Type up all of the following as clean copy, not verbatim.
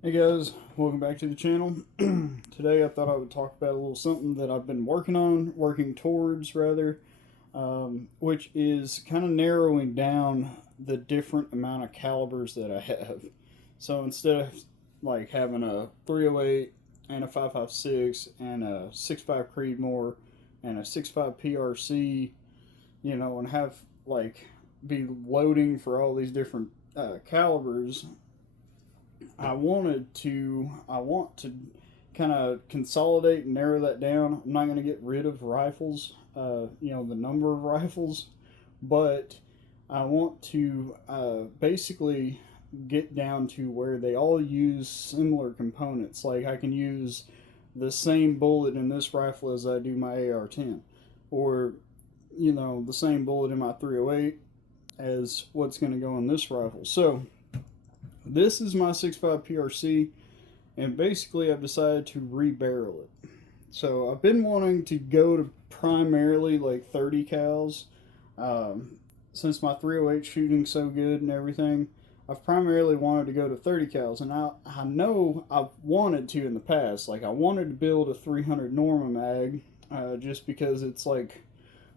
Hey guys, welcome back to the channel. Today I thought I would talk about a little something that I've been working towards rather, which is kind of narrowing down the different amount of calibers that I have. So instead of like having a 308 and a 5.56 and a 6.5 Creedmoor and a 6.5 PRC, and have like be loading for all these different calibers. I want to kind of consolidate and narrow that down. I'm not going to get rid of rifles, the number of rifles, but I want to basically get down to where they all use similar components. Like I can use the same bullet in this rifle as I do my AR-10, or the same bullet in my 308 as what's going to go in this rifle. So this is my 6.5 PRC, and basically I've decided to rebarrel it. So I've been wanting to go to primarily like 30 cals. Since my 308 shooting's so good and everything, I've primarily wanted to go to 30 cals, and I know I've wanted to in the past. Like I wanted to build a 300 Norma mag, just because it's like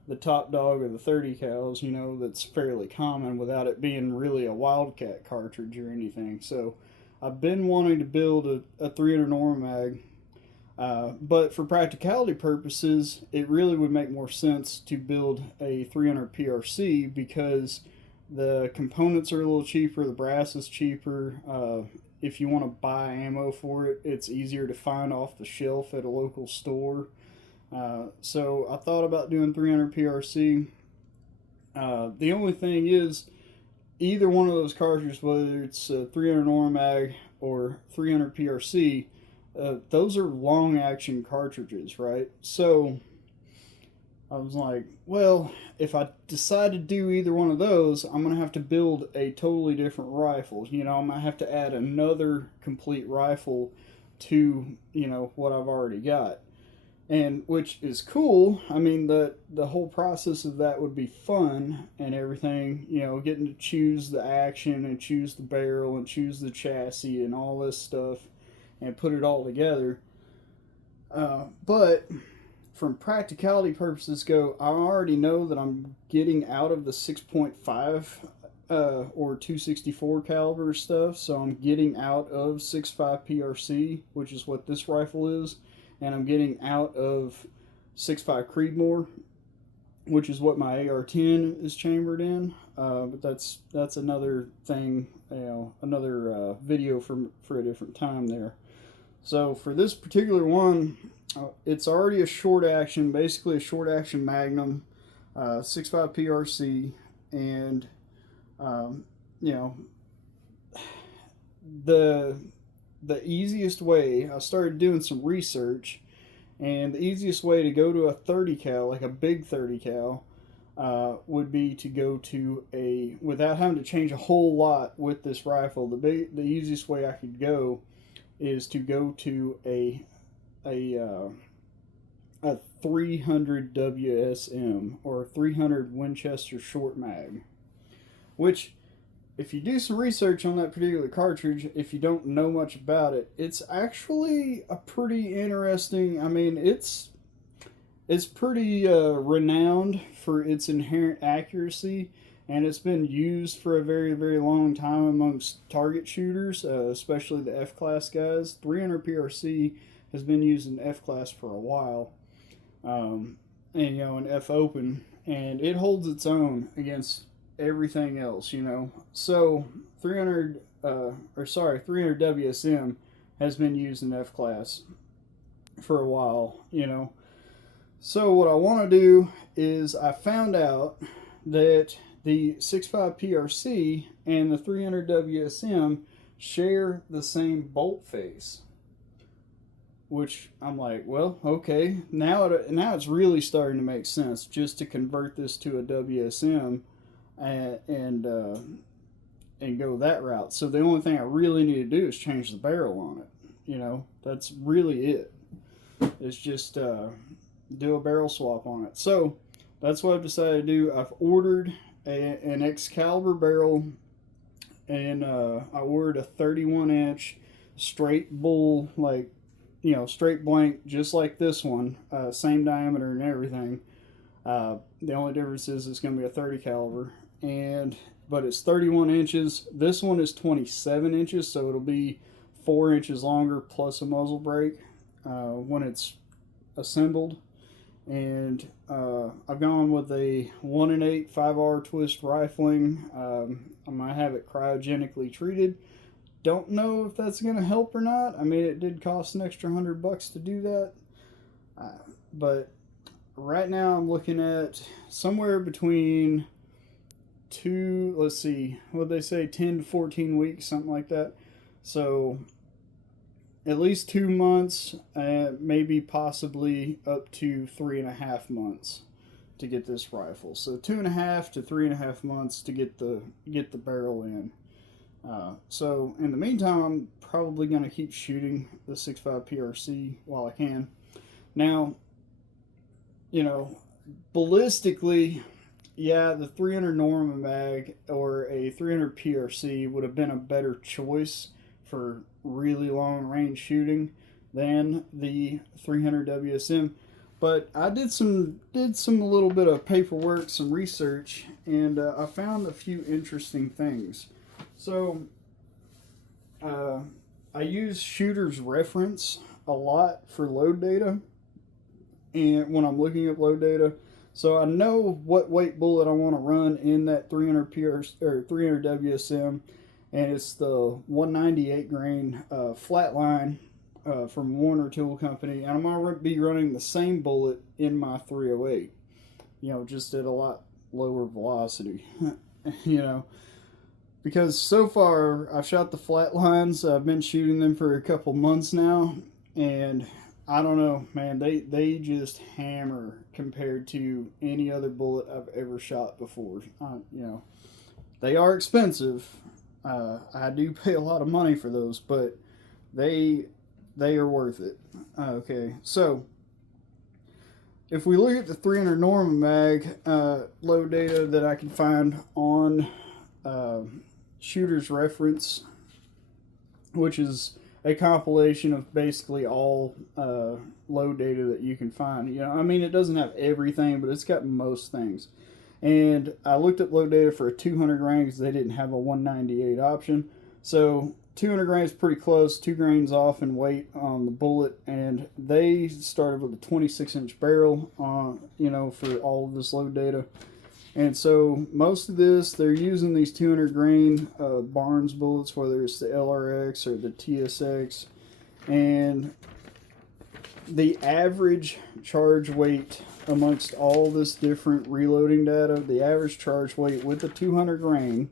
the top dog of the 30 cals, that's fairly common without it being really a Wildcat cartridge or anything. So I've been wanting to build a 300 Norma mag, but for practicality purposes, it really would make more sense to build a 300 PRC because the components are a little cheaper, the brass is cheaper. If you want to buy ammo for it, it's easier to find off the shelf at a local store. So I thought about doing 300 PRC. The only thing is, either one of those cartridges, whether it's 300 Normag or 300 PRC, those are long action cartridges, right? So I was like, well, if I decide to do either one of those, I'm going to have to build a totally different rifle. I'm going to have to add another complete rifle to, what I've already got. And which is cool. I mean, the whole process of that would be fun and everything. Getting to choose the action and choose the barrel and choose the chassis and all this stuff and put it all together. But from practicality purposes I already know that I'm getting out of the 6.5 or 264 caliber stuff. So I'm getting out of 6.5 PRC, which is what this rifle is, and I'm getting out of 6.5 Creedmoor, which is what my AR-10 is chambered in. But that's another thing, another video for a different time there. So for this particular one, it's already a short action, basically a short action Magnum, 6.5 PRC, and the easiest way, I started doing some research, and the easiest way to go to a 30 cal, like a big 30 cal, would be to go to without having to change a whole lot with this rifle. The easiest way I could go is to go to a 300 WSM or a 300 Winchester Short Mag, which, if you do some research on that particular cartridge, if you don't know much about it, it's actually a pretty interesting. I mean, it's pretty renowned for its inherent accuracy, and it's been used for a very, very long time amongst target shooters, especially the F-class guys. 300 PRC has been used in F-class for a while, and in F-open, and it holds its own against everything else. So 300 WSM has been used in F class for a while. So what I want to do is, I found out that the 6.5 PRC and the 300 WSM share the same bolt face, which I'm like, well, okay, now it's really starting to make sense just to convert this to a WSM and go that route. So the only thing I really need to do is change the barrel on it. That's really it. It's just do a barrel swap on it. So that's what I've decided to do. I've ordered an Excalibur barrel, and I ordered a 31 inch straight bull, like, you know, straight blank, just like this one, same diameter and everything. The only difference is it's going to be a 30 caliber, but it's 31 inches. This one is 27 inches, so it'll be 4 inches longer plus a muzzle brake when it's assembled. And I've gone with a 1 and 8 5R twist rifling. I'm gonna have it cryogenically treated. Don't know if that's gonna help or not. I mean, it did cost an extra $100 to do that, but right now I'm looking at somewhere between let's see, what they say, 10 to 14 weeks, something like that. So at least 2 months, maybe possibly up to 3.5 months to get this rifle. So 2.5 to 3.5 months to get the barrel in. So in the meantime, I'm probably going to keep shooting the 6.5 PRC while I can. Now, you know, ballistically, yeah, the 300 Norma mag or a 300 PRC would have been a better choice for really long range shooting than the 300 WSM. But I did some little bit of paperwork, some research, and I found a few interesting things. So I use Shooter's Reference a lot for load data, and when I'm looking at load data, so I know what weight bullet I want to run in that 300 PRC or 300 WSM, and it's the 198 grain flatline from Warner Tool Company, and I'm going to be running the same bullet in my 308, you know, just at a lot lower velocity, you know, because so far I've shot the flatlines. I've been shooting them for a couple months now, and I don't know, man, they just hammer compared to any other bullet I've ever shot before. You know, they are expensive. I do pay a lot of money for those, but they are worth it. Okay, so if we look at the 300 Norma mag load data that I can find on Shooter's Reference, which is a compilation of basically all load data that you can find. You know, I mean, it doesn't have everything, but it's got most things. And I looked at load data for a 200 grain because they didn't have a 198 option. So 200 grain is pretty close, 2 grains off in weight on the bullet, and they started with a 26-inch barrel, you know, for all of this load data. And so most of this, they're using these 200 grain Barnes bullets, whether it's the LRX or the TSX, and the average charge weight amongst all this different reloading data, the average charge weight with the 200 grain,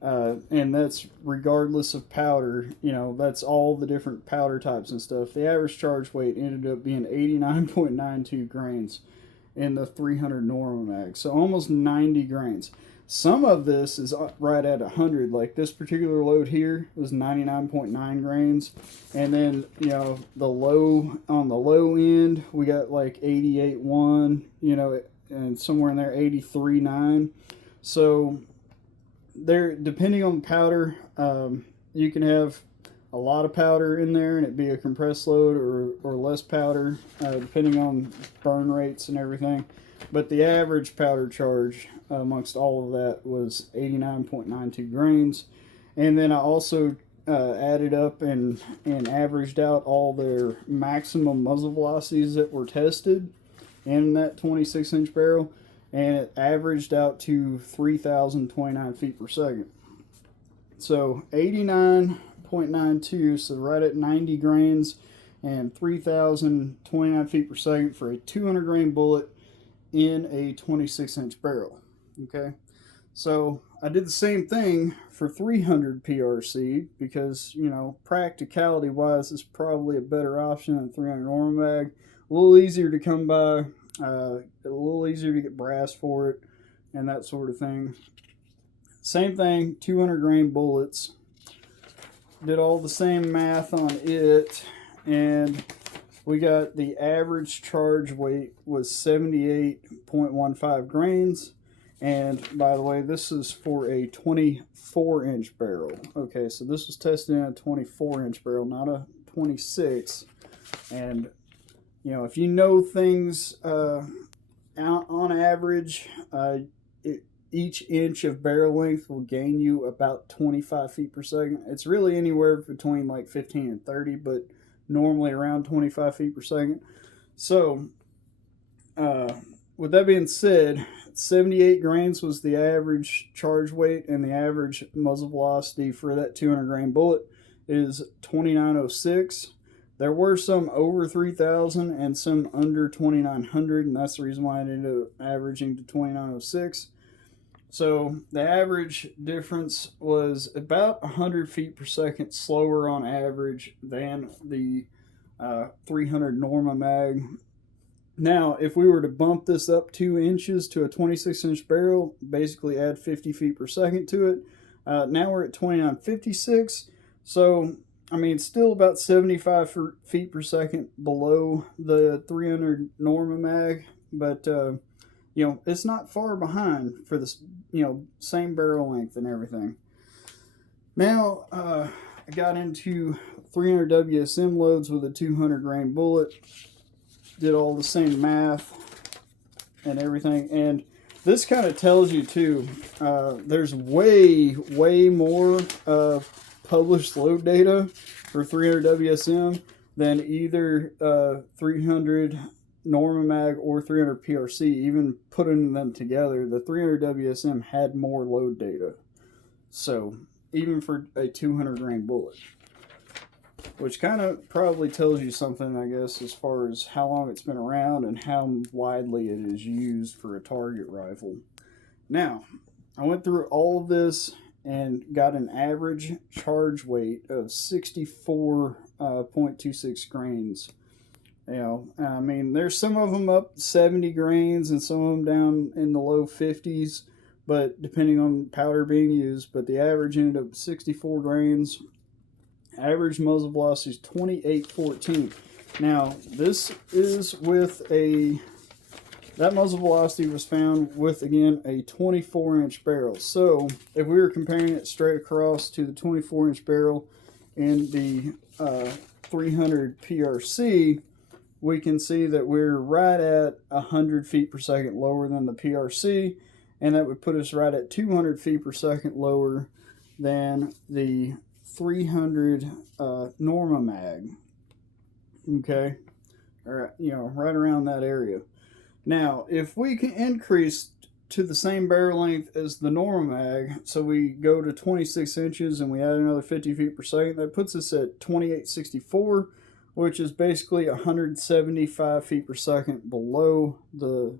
and that's regardless of powder, you know, that's all the different powder types and stuff. The average charge weight ended up being 89.92 grains in the 300 Norma mag, so almost 90 grains. Some of this is right at 100, like this particular load here was 99.9 grains, and then, you know, on the low end we got like 88.1, you know, and somewhere in there 83.9. So there, depending on powder, you can have a lot of powder in there and it be a compressed load, or less powder, depending on burn rates and everything. But the average powder charge amongst all of that was 89.92 grains. And then I also added up and averaged out all their maximum muzzle velocities that were tested in that 26-inch barrel, and it averaged out to 3,029 feet per second. So 89.92, so right at 90 grains and 3,029 feet per second for a 200 grain bullet in a 26-inch barrel. Okay, so I did the same thing for 300 PRC because, you know, practicality wise, it's probably a better option than 300 Norma mag. A little easier to come by, a little easier to get brass for it, and that sort of thing. Same thing, 200 grain bullets. Did all the same math on it, and we got the average charge weight was 78.15 grains, And by the way, this is for a 24-inch barrel. Okay, so this was tested in a 24-inch barrel, not a 26. And, you know, if you know things on average, each inch of barrel length will gain you about 25 feet per second. It's really anywhere between like 15 and 30, but normally around 25 feet per second. So, with that being said, 78 grains was the average charge weight, and the average muzzle velocity for that 200 grain bullet is 2906. There were some over 3,000 and some under 2,900, and that's the reason why I ended up averaging to 2906. So the average difference was about 100 feet per second slower on average than the 300 Norma mag. Now, if we were to bump this up 2 inches to a 26-inch barrel, basically add 50 feet per second to it, now we're at 2956. So, I mean, still about 75 feet per second below the 300 Norma mag, but, you know, it's not far behind for this, you know, same barrel length and everything. Now, I got into 300 WSM loads with a 200 grain bullet. Did all the same math and everything, and this kind of tells you too, there's way more published load data for 300 WSM than either 300 Norma mag or 300 PRC. Even putting them together, the 300 WSM had more load data, so even for a 200 grain bullet, which kind of probably tells you something, I guess, as far as how long it's been around and how widely it is used for a target rifle. Now, I went through all of this and got an average charge weight of 64.26 grains. You know, I mean, there's some of them up 70 grains and some of them down in the low 50s, but depending on powder being used. But the average ended up 64 grains. Average muzzle velocity is 2814. Now, this is with that muzzle velocity was found with, again, a 24-inch barrel. So, if we were comparing it straight across to the 24-inch barrel in the 300 PRC, we can see that we're right at 100 feet per second lower than the PRC, and that would put us right at 200 feet per second lower than the 300 Norma mag. Okay, or, you know, right around that area. Now, if we can increase to the same barrel length as the Norma mag, so we go to 26 inches and we add another 50 feet per second, that puts us at 2864, which is basically 175 feet per second below the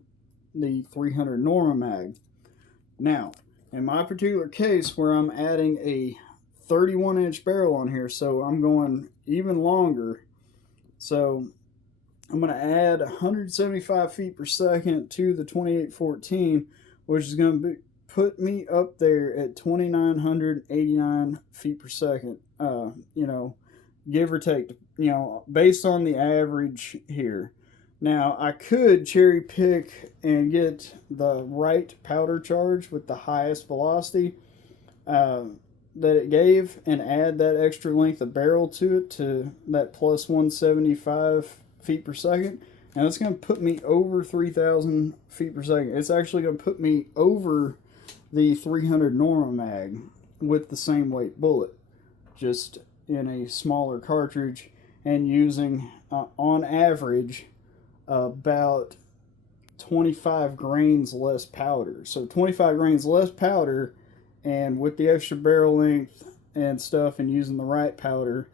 300 Norma mag. Now, in my particular case, where I'm adding a 31-inch barrel on here, so I'm going even longer. So I'm going to add 175 feet per second to the 2814, which is going to put me up there at 2,989 feet per second. You know, give or take, you know, based on the average here. Now, I could cherry pick and get the right powder charge with the highest velocity that it gave and add that extra length of barrel to it, to that plus 175 feet per second, and it's going to put me over 3,000 feet per second. It's actually going to put me over the 300 Norma mag with the same weight bullet, just in a smaller cartridge and using on average about 25 grains less powder. So 25 grains less powder, and with the extra barrel length and stuff and using the right powder,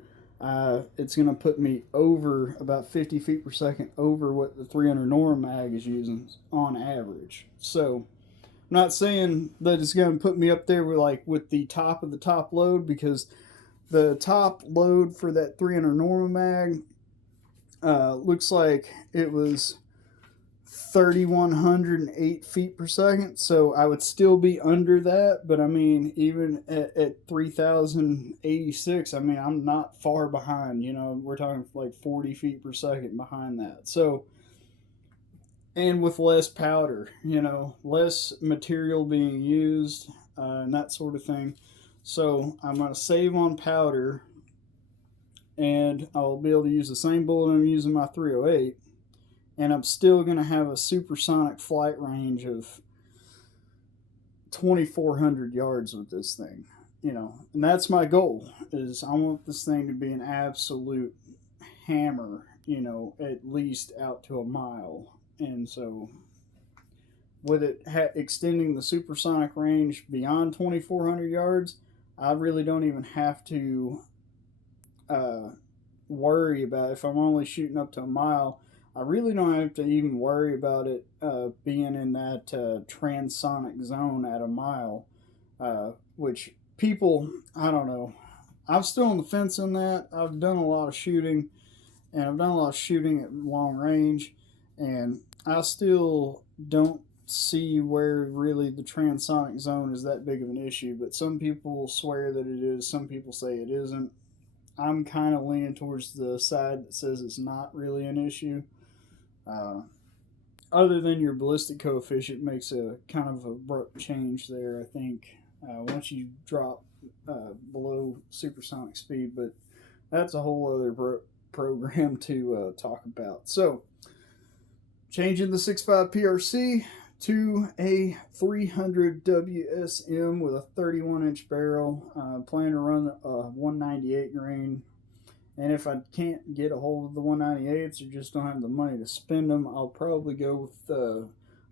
it's going to put me over about 50 feet per second over what the 300 Norma mag is using on average. So I'm not saying that it's going to put me up there with the top of the top load, because the top load for that 300 Norma mag looks like it was 3,108 feet per second, so I would still be under that, but I mean, even at 3,086, I mean, I'm not far behind. You know, we're talking like 40 feet per second behind that. So and with less powder, you know, less material being used, and that sort of thing. So I'm going to save on powder, and I'll be able to use the same bullet I'm using my 308, and I'm still going to have a supersonic flight range of 2,400 yards with this thing. You know, and that's my goal. Is I want this thing to be an absolute hammer. You know, at least out to a mile. And so, with it extending the supersonic range beyond 2,400 yards, I really don't even have to worry about if I'm only shooting up to a mile. I really don't have to even worry about it being in that transonic zone at a mile, which people, I don't know. I'm still on the fence on that. I've done a lot of shooting, and I've done a lot of shooting at long range, and I still don't see where really the transonic zone is that big of an issue. But some people swear that it is, some people say it isn't. I'm kind of leaning towards the side that says it's not really an issue. Uh, Other than your ballistic coefficient makes a kind of abrupt change there, I think, once you drop below supersonic speed. But that's a whole other program to talk about. So, changing the 6.5 PRC to a 300 WSM with a 31-inch barrel. Plan to run a 198 grain. And if I can't get a hold of the 198s or just don't have the money to spend them, I'll probably go with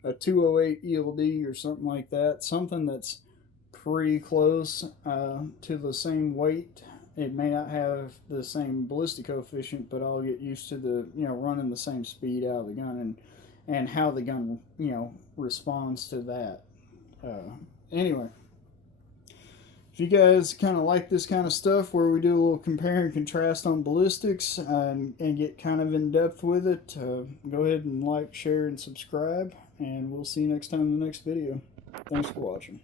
a 208 ELD or something like that. Something that's pretty close to the same weight. It may not have the same ballistic coefficient, but I'll get used to the, you know, running the same speed out of the gun and how the gun, you know, responds to that. Anyway, if you guys kind of like this kind of stuff where we do a little compare and contrast on ballistics and get kind of in depth with it, go ahead and like, share, and subscribe, and we'll see you next time in the next video. Thanks for watching.